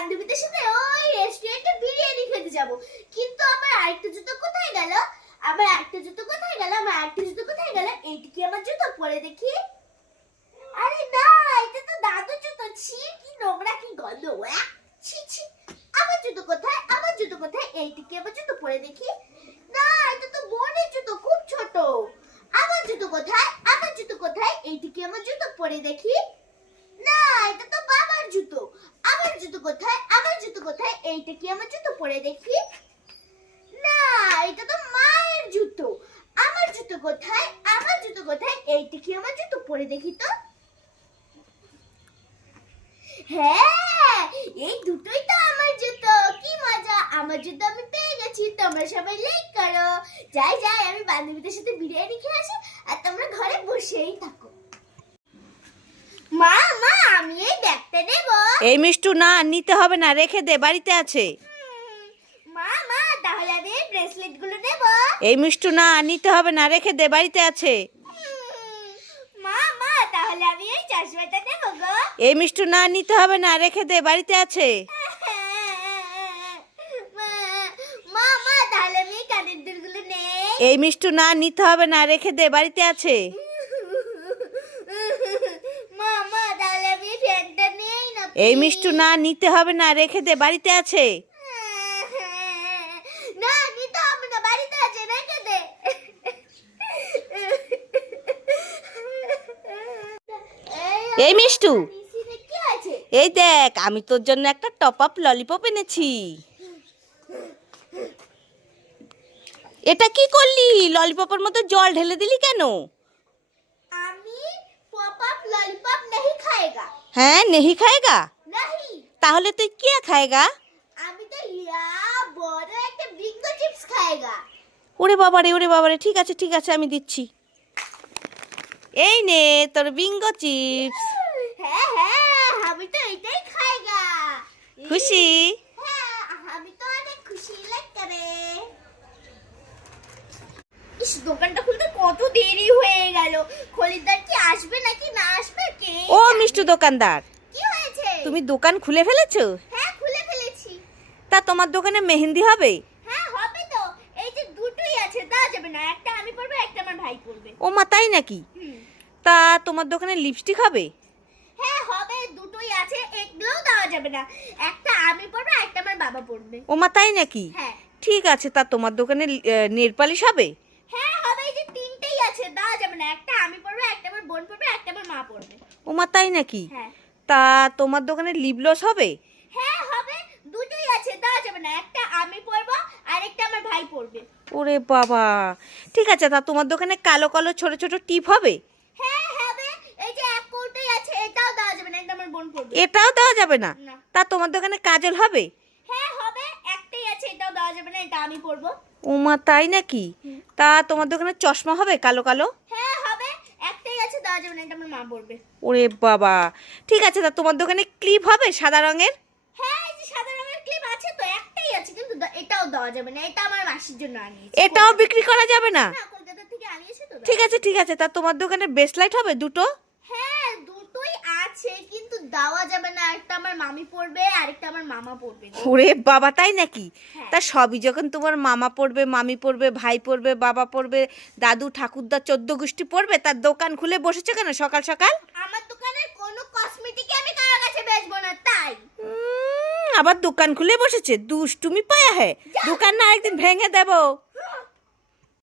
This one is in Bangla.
বান্ধবীদের সাথে ওই রেস্টুরেন্টে বিরিয়ানি খেতে যাব, কিন্তু আমার আরেকটা জুতো কোথায় গেল? আমার আরেকটা জুতো কোথায় গেল? আমার আরেকটা জুতো কোথায় গেল? এইটা কি আমার জুতো? পরে দেখি। আরে না, এটা তো দাদুর জুতো। ছি, কি নোংরা, কি গন্ধ। ওয়া, ছি ছি। আমার জুতো কোথায়? আমার জুতো কোথায়? এইটা কি আমার জুতো? পরে দেখি। না, এটা তো বোনের জুতো, খুব ছোট। আমার জুতো কোথায়? আমার জুতো কোথায়? এইটা কি আমার জুতো? পরে দেখি। না, এটা তো বাবার জুতো। আমার জুতো কোথায়? আমার জুতো কোথায়? এইটা কি আমার জুতো? পরে দেখি। না, এটা তো মায়ের জুতো। আমার জুতো কোথায়? আমার জুতো কোথায়? এইটা কি আমার জুতো? পরে দেখি তো। হ্যাঁ, এই দুটোই তো আমার জুতো। কি মজা, আমার জুতো আমি পেয়ে গেছি। তোমরা সবাই লাইক করো। যাই যাই, আমি বান্ধবীদের সাথে বিরিয়ানি খেয়ে আসি, আর তোমরা ঘরে বসেই থাকো। মা মা, আমি এই ব্যাগটা নেব। এই মিষ্টু, না নিতে হবে না, রেখে দে, বাড়িতে আছে। মা মা, তাহলে আমি এই ব্রেসলেট গুলো নেব। এই মিষ্টু, না নিতে হবে না, রেখে দে, বাড়িতে আছে। মা মা, তাহলে আমি এই চশমাটা নেব গো। এই মিষ্টু, না নিতে হবে না, রেখে দে, বাড়িতে আছে। মা মা মা, তাহলে আমি এই কানের দুলগুলো নেই। এই মিষ্টু, না নিতে হবে না, রেখে দে, বাড়িতে আছে। মা মা, তাহলে আমি এই ফ্যানটা নেই না। এই মিষ্টু, না নিতে হবে না, রেখে দে, বাড়িতে আছে। না, নিতে হবে না, বাড়িতে আছে, রেখে দে। এই মিষ্টু, পিসিতে কি আছে? এই দেখ, আমি তোর জন্য একটা টপ আপ ললিপপ এনেছি। এটা কি করলি? ললিপপের মতো জল ঢেলে দিলি কেন? আমি পপ আপ ললিপপ नहीं खाएगा। হ্যাঁ, নেহি খায়েগা? नहीं, তাহলে তুই কি খায়েগা? আমি তো ইয়া বড় একটা বিঙ্গো চিপস খাएगा। ওরে বাবারে, ওরে বাবারে, ঠিক আছে ঠিক আছে, আমি দিচ্ছি। এই নে তোর বিঙ্গো চিপস। হ্যাঁ হ্যাঁ, আমি তো এটাই খাएगा। খুশি? হ্যাঁ, আমি তো অনেক খুশি লাগছে। ইস, দোকানটা খুলতে কত দেরি হয়ে গেল। খরিদ্দার কি আসবে নাকি না আসবে কে ও জানে? মিষ্টু দোকানদার, কি হয়েছে? তুমি দোকান খুলে ফেলেছো? হ্যাঁ, খুলে ফেলেছি। তা তোমার দোকানে মেহেন্দি হবে? হ্যাঁ, হবে তো। এই যে দুটোই আছে, দেওয়া যাবে না। একটা আমি পরবো, একটা আমার ভাই পরবে। ও মা, তাই নাকি? হুম। তা তোমার দোকানে লিপস্টিক হবে? হ্যাঁ, হবে, দুটোই আছে। এগুলোও দেওয়া যাবে না। একটা আমি পরবো, একটা আমার বাবা পরবে। ও মা, তাই নাকি? হ্যাঁ ঠিক আছে, তা তোমার দোকানে নেল পালিশ হবে? হ্যাঁ, হবে। এই যে তিনটেই আছে, দেওয়া যাবে না। একটা আমি পরবো, একটা আমার বোন পরবে, একটা আমার মা পরবে। ও মা, তাই নাকি? হ্যাঁ তা তোমার দোকানে লিপ গ্লস হবে? হ্যাঁ, হবে। দুটোই আছে, দেওয়া যাবে না। একটা আমি পরবো, আর একটা আমার ভাই পরবে। ওরে বাবা, ঠিক আছে, তা তোমার দোকানে কালো কালো ছোট ছোট টিপ হবে? হ্যাঁ, হবে। এই যে এক কৌটোই আছে, এটাও দেওয়া যাবে না। একটা আমার বোন পরবে। এটাও দেওয়া যাবে না? না। তা তোমার দোকানে কাজল হবে? হ্যাঁ, হবে। একটাই আছে, এটাও দেওয়া যাবে না। এটা আমি পরবো। ও মা, তাই নাকি? তা তোমার দোকানে চশমা হবে কালো কালো? হ্যাঁ, হবে। একটাই আছে, দেওয়া যাবে না। এটা আমার মা পরবে। ওরে বাবা, ঠিক আছে, তা তোমার দোকানে ক্লিপ হবে সাদা রঙের? হ্যাঁ, এই যে সাদা রঙের ক্লিপ আছে তো, একটাই আছে, কিন্তু এটাও দেওয়া যাবে না। এটা আমার মাসির জন্য আনিয়েছি। এটাও বিক্রি করা যাবে না? না, কলকাতা থেকে আনিয়েছে তো। ঠিক আছে ঠিক আছে, তা তোমার দোকানে বেসলাইট হবে দুটো? হ্যাঁ, দুটোই আছে, কিন্তু দেওয়া যাবে না। একটা আমার মামি পরবে, আরেকটা আমার মামা পরবে। ওরে বাবা, তাই নাকি? হ্যাঁ। তা সবই যখন তোমার মামা পড়বে, মামি পড়বে, ভাই পড়বে, বাবা পড়বে, দাদু ঠাকুরদা 14 গোষ্ঠী পড়বে, তার দোকান খুলে বসেছে কেন সকাল সকাল? আমার দোকানের কোনো কসমেটিক আমি কারো কাছে বেচবো না, তাই। আবার দোকান খুলে বসেছে, দুষ্টুমি পায়া হ্যাঁ। দোকান না একদিন ভেঙে দেবো।